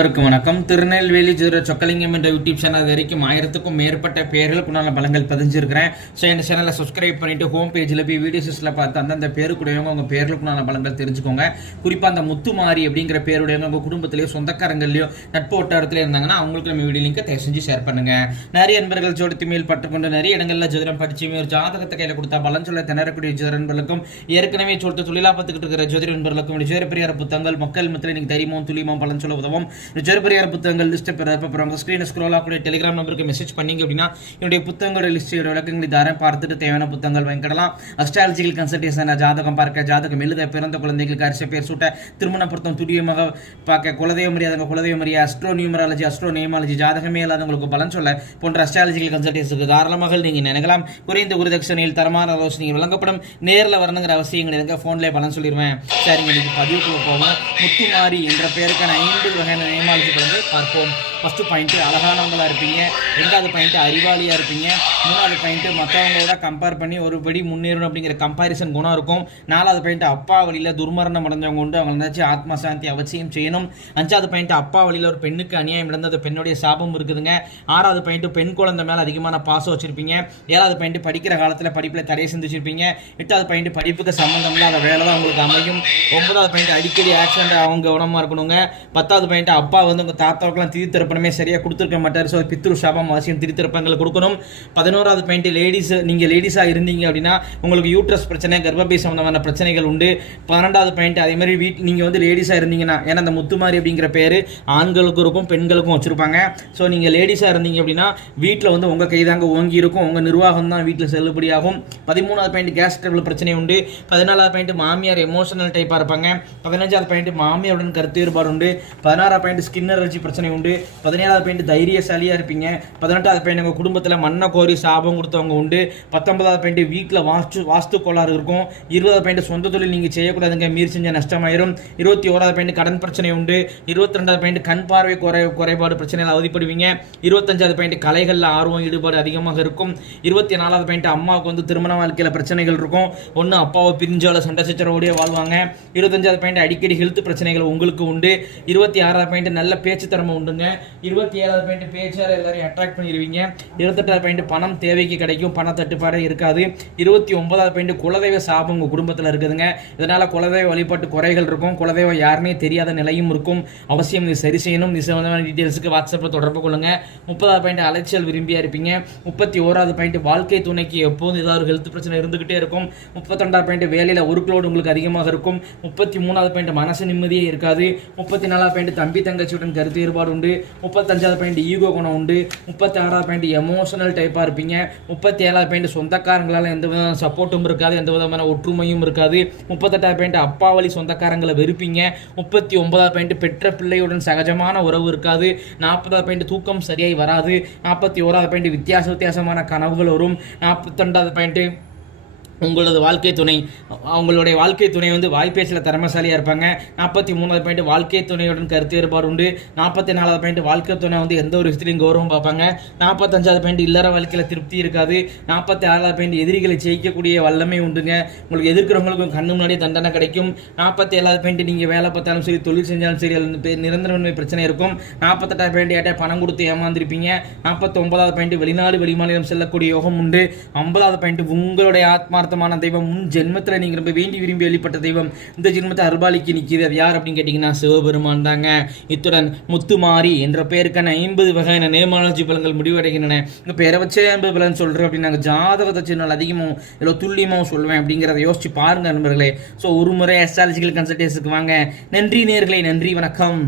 அவருக்கு வணக்கம். திருநெல்வேலி ஜீரோ சொக்கலிங்கம் என்ற யூடியூப் சேனல் வரைக்கும் ஆயிரத்துக்கும் மேற்பட்ட பேர்களுக்குண்டான பலங்கள் பதிஞ்சிருக்கிறேன். ஸோ இந்த சேனலை சப்ஸ்கிரைப் பண்ணிட்டு ஹோம் பேஜில் போய் வீடியோஸில் பார்த்து அந்தந்த பேருக்குடையவங்க உங்கள் பேர்களுக்குண்டான பலங்கள் தெரிஞ்சுக்கோங்க. குறிப்பாக அந்த முத்துமாரி அப்படிங்கிற பேருடையவங்க உங்கள் குடும்பத்திலேயோ சொந்தக்காரங்களையோ நட்பு வட்டாரத்தில் இருந்தாங்கன்னா அவங்களுக்கு நம்ம வீடியோ லிங்கை தயவு செஞ்சு ஷேர் பண்ணுங்க. நிறைய நண்பர்கள் ஜோடி மேல் பட்டுக்கொண்டு நிறைய இடங்களில் ஜோதிடம் படிச்சு ஒரு ஜாதகத்தை கையில் கொடுத்தா பலன் சொல்ல திணறக்கூடிய ஜோதிட நண்பர்களுக்கும் ஏற்கனவே சொல்லிட்டு தொழிலாக பார்த்துக்கிட்டு இருக்கிற ஜோதிட நண்பர்களுக்கும் ஜோதிட பெரியார் புத்தகங்கள் மக்கள் மத்தியில் நீங்கள் தெரியுமோ துல்லியமா பலன் சொல்ல உதவும். ஜெர்பரியார் புத்தகங்கள் லிஸ்ட்டை பெற அப்புறம் ஸ்க்ரீனை ஸ்க்ரோல் ஆகக்கூடிய டெலிகிராம் நம்பருக்கு மெசேஜ் பண்ணீங்க அப்படின்னா என்னுடைய புத்தகங்களோட லிஸ்ட்டோட விளக்கங்களை தரேன் பார்த்துட்டு தேவையான புத்தகங்கள் வாங்கிக்கலாம் அஸ்ட்ராலஜிக்கல் கன்சல்டேஷன் ஜாதகம் பார்க்க ஜாதகம் எழுத பிறந்த குழந்தைகளுக்கு அரிசி பேர் சூட்ட திருமண பொருத்தம் துரியமாக பார்க்க குலதெய்வ மரியாதை குலதெய்வ மரியா அஸ்ட்ரோ நியூமராலஜி அஸ்ட்ரோ நியமாலஜி ஜாதகமே இல்லாதவங்களுக்கு பலன் சொல்ல போன்ற அஸ்ட்ராலஜிக்கல் கன்சல்டேஷனுக்கு தாராளமாக நீங்கள் நினைக்கலாம் குறைந்த குருதட்சணையில் தரமான ஆலோசனைகள் வழங்கப்படும். நேரில் வரணுங்கிற அவசியம் கிடையாது ஃபோன்லேயே பலன் சொல்லிடுவேன் சரிங்க இன்னைக்கு பதிவுக்குள்ள போவோம். முத்துமாரி என்ற பெயருக்கான ஐந்து வகையான நியமாலஜி பார்ப்போம். ஃபஸ்ட்டு பாயிண்ட்டு அழகானவங்களாக இருப்பீங்க. ரெண்டாவது பாயிண்ட்டு அறிவாளியாக இருப்பீங்க. மூணாவது பாயிண்ட்டு மற்றவங்களோட கம்பேர் பண்ணி ஒரு படி முன்னேறணும் அப்படிங்கிற கம்பாரிசன் குணம் இருக்கும். நாலாவது பாயிண்ட்டு அப்பா வழியில் துர்மரணம் அடைஞ்சவங்க உண்டு. அவங்க நினச்சி ஆத்மசாந்தி அவசியம் செய்யணும். அஞ்சாவது பாயிண்ட்டு அப்பா வழியில் ஒரு பெண்ணுக்கு அநியாயம் நடந்தது. பெண்ணுடைய சாபம் இருக்குதுங்க. ஆறாவது பாயிண்ட்டு பெண் குழந்தை மேலே அதிகமான பாசம் வச்சுருப்பீங்க. ஏழாவது பாயிண்ட்டு படிக்கிற காலத்தில் படிப்பில் தடையை சிந்திச்சிருப்பீங்க. எட்டாவது பாயிண்ட் படிப்புக்கு சம்மந்தம் இல்லாத வேலை தான் உங்களுக்கு அமையும். ஒன்பதாவது பாயிண்ட் அடிக்கடி ஆக்சிடென்ட் அவங்க குணமாக இருக்கணுங்க. பத்தாவது பாயிண்ட் அப்பா வந்து உங்கள் தாத்தாவுக்குலாம் திருத்திருப்பணமே சரியாக கொடுத்துருக்க மாட்டார். ஸோ பித்ரு சாபம் அவசியம் திருத்திருப்பங்களை கொடுக்கணும். பதினோராவது பாயிண்ட் லேடிஸ் நீங்கள் லேடிஸாக இருந்தீங்க அப்படின்னா உங்களுக்கு யூட்ரஸ் பிரச்சனை கர்ப்பப்பை சம்மந்தமான பிரச்சனைகள் உண்டு. பன்னெண்டாவது பாயிண்ட் அதே மாதிரி வீட் நீங்கள் வந்து லேடிஸாக இருந்தீங்கன்னா ஏன்னா அந்த முத்துமாரி அப்படிங்கிற பேர் ஆண்களுக்கும் இருக்கும் பெண்களுக்கும் வச்சுருப்பாங்க. ஸோ நீங்கள் லேடிஸாக இருந்தீங்க அப்படின்னா வீட்டில் வந்து உங்கள் கைதாங்க ஓங்கி இருக்கும் உங்கள் நிர்வாகம் தான் வீட்டில் செல்லுபடியாகும் பதிமூணாவது பாயிண்ட் கேஸ் ட்ரபிள் பிரச்சனை உண்டு. பதினாலாவது பாயிண்ட் மாமியார் எமோஷனல் டைப்பாக இருப்பாங்க. பதினஞ்சாவது பாயிண்ட் மாமியாருடன் கருத்து வேறுபாடு உண்டு. பதினாறாவது பாயிண்ட் ஸ்கின் அலர்ஜி பிரச்சனை உண்டு. பதினேழாவது பாயிண்ட் தைரியசாலியாக இருப்பீங்க. பதினெட்டாவது பாயிண்ட் உங்கள் குடும்பத்தில் மண்ணை கோரி சாபம் கொடுத்தவங்க உண்டு. பத்தொன்பதாவது பாயிண்ட் வீட்டில் வாஸ்து வாஸ்து கோளாறு இருக்கும். இருபதாவது பாயிண்ட் சொந்த தொழில் நீங்கள் செய்யக்கூடாதுங்க. மீறி செஞ்ச நஷ்டமாயிரும். இருபத்தி ஓராவது பாயிண்ட் கடன் பிரச்சனை உண்டு. இருபத்தி ரெண்டாவது பாயிண்ட் கண் பார்வை குறை குறைபாடு பிரச்சனையில் அவதிப்படுவீங்க. இருபத்தஞ்சாவது பாயிண்ட் கலைகளில் ஆர்வம் ஈடுபாடு அதிகமாக இருக்கும். இருபத்தி நாலாவது பாயிண்ட் அம்மாவுக்கு வந்து திருமண வாழ்க்கையில் பிரச்சனைகள் இருக்கும். ஒன்று அப்பாவை பிரிஞ்சால சண்டை சச்சரவோடய வாழ்வாங்க. இருபத்தஞ்சாவது பாயிண்ட் அடிக்கடி ஹெல்த் பிரச்சனைகள் உங்களுக்கு உண்டு. இருபத்தி ஆறாவது பாயிண்ட் நல்ல பேச்சு திறமை உண்டுங்க. இருபத்தி ஏழாவது பாயிண்ட் பேச்சார எல்லாரையும் அட்ராக்ட் பண்ணிடுவீங்க இருபத்தெட்டாவது பாயிண்ட் பணம் தேவைக்கு கிடைக்கும் பண தட்டுப்பாடே இருக்காது. இருபத்தி ஒன்பதாவது பாயிண்ட் குலதெய்வ சாபம் உங்கள் குடும்பத்தில் இருக்குதுங்க. இதனால் குலதெய்வ வழிபாட்டு குறைகள் இருக்கும். குலதெய்வம் யாருமே தெரியாத நிலையும் இருக்கும். அவசியம் இது சரி செய்யணும். இது சம்பந்தமான டீட்டெயில்ஸுக்கு வாட்ஸ்அப்பில் தொடர்பு கொள்ளுங்க. முப்பதாவது பாயிண்ட் அலைச்சல் விரும்பியா இருப்பீங்க. முப்பத்தி ஓராவது பாயிண்ட் வாழ்க்கை துணைக்கு எப்போதும் ஏதாவது ஒரு ஹெல்த் பிரச்சனை இருந்துகிட்டே இருக்கும். முப்பத்தெண்டாவது பாயிண்ட் வேலையில் ஒர்க் லோடு உங்களுக்கு அதிகமாக இருக்கும். முப்பத்தி மூணாவது பாயிண்ட் மனசு நிம்மதியே இருக்காது. முப்பத்தி நாலாவது பாயிண்ட் தம்பி தங்கச்சியுடன் கருத்து வேறுபாடு உண்டு. முப்பத்தஞ்சாவது பாயிண்ட் ஈகோ குணம் உண்டு. முப்பத்தி ஆறாவது பாயிண்ட் எமோஷனல் டைப்பாக இருப்பீங்க. முப்பத்தி ஏழாவது பாயிண்ட் சொந்தக்காரங்களால் எந்த விதமான சப்போர்ட்டும் இருக்காது எந்த விதமான ஒற்றுமையும் இருக்காது. முப்பத்தெட்டாவது பாயிண்ட் அப்பா வழி சொந்தக்காரங்களை வெறுப்பீங்க. முப்பத்தி ஒன்பதாவது பாயிண்ட் பெற்ற பிள்ளையுடன் சகஜமான உறவு இருக்காது. நாற்பதாவது பாயிண்ட் தூக்கம் சரியாய் வராது. நாற்பத்தி ஓராவது பாயிண்ட் வித்தியாச வித்தியாசமான கனவுகள் வரும். நாற்பத்தி பாயிண்ட்டு உங்களது வாழ்க்கை துணை அவங்களுடைய வாழ்க்கை துணை வந்து வாய்ப்பேச்சில் திறமசாலியாக இருப்பாங்க. நாற்பத்தி மூணாவது பாயிண்ட் வாழ்க்கை துணையுடன் கருத்து வேறுபாடு உண்டு. நாற்பத்தி நாலாவது பாயிண்ட் வாழ்க்கை துணை வந்து எந்த ஒரு விஷயத்திலையும் கௌரவம் பார்ப்பாங்க. நாற்பத்தஞ்சாவது பாயிண்ட் இல்லற வாழ்க்கையில் திருப்தி இருக்காது. நாற்பத்தி ஆறாவது பாயிண்ட் எதிரிகளை ஜெயிக்கக்கூடிய வல்லமை உண்டுங்க. உங்களுக்கு எதிர்க்கிறவங்களுக்கும் கண்ணு முன்னாடியே தண்டனை கிடைக்கும். நாற்பத்தி ஏழாவது பாயிண்ட் நீங்கள் வேலை பார்த்தாலும் சரி தொழில் செஞ்சாலும் சரி அது வந்து பிரச்சனை இருக்கும். நாற்பத்தெட்டாவது பாயிண்ட் ஏட்டா பணம் கொடுத்து ஏமாந்துருப்பீங்க. நாற்பத்தி ஒன்பதாவது பாயிண்ட் வெளிநாடு வெளிமாநிலம் செல்லக்கூடிய யோகம் உண்டு. ஐம்பதாவது பாயிண்ட் உங்களுடைய ஆத்மா ஆத்மார்த்தமான தெய்வம். முன் ஜென்மத்தில் நீங்கள் ரொம்ப வேண்டி விரும்பி வெளிப்பட்ட தெய்வம். இந்த ஜென்மத்தை அருபாலிக்கு நிற்கிது அது யார் அப்படின்னு கேட்டிங்கன்னா சிவபெருமான் தாங்க. இத்துடன் முத்துமாரி என்ற பெயருக்கான ஐம்பது வகையான நேமாலஜி பலன்கள் முடிவடைகின்றன. இந்த பெயரை வச்சே ஐம்பது பலன் சொல்கிறேன் அப்படின்னு நாங்கள் ஜாதகத்தை சின்னால் அதிகமாகவும் இல்லை துல்லியமாகவும் சொல்லுவேன் அப்படிங்கிறத யோசிச்சு பாருங்க நண்பர்களே. ஸோ ஒரு முறை அஸ்ட்ராலஜிக்கல் கன்சல்டேஷனுக்கு வாங்க. நன்றி நேர்களை நன்றி வணக்கம்.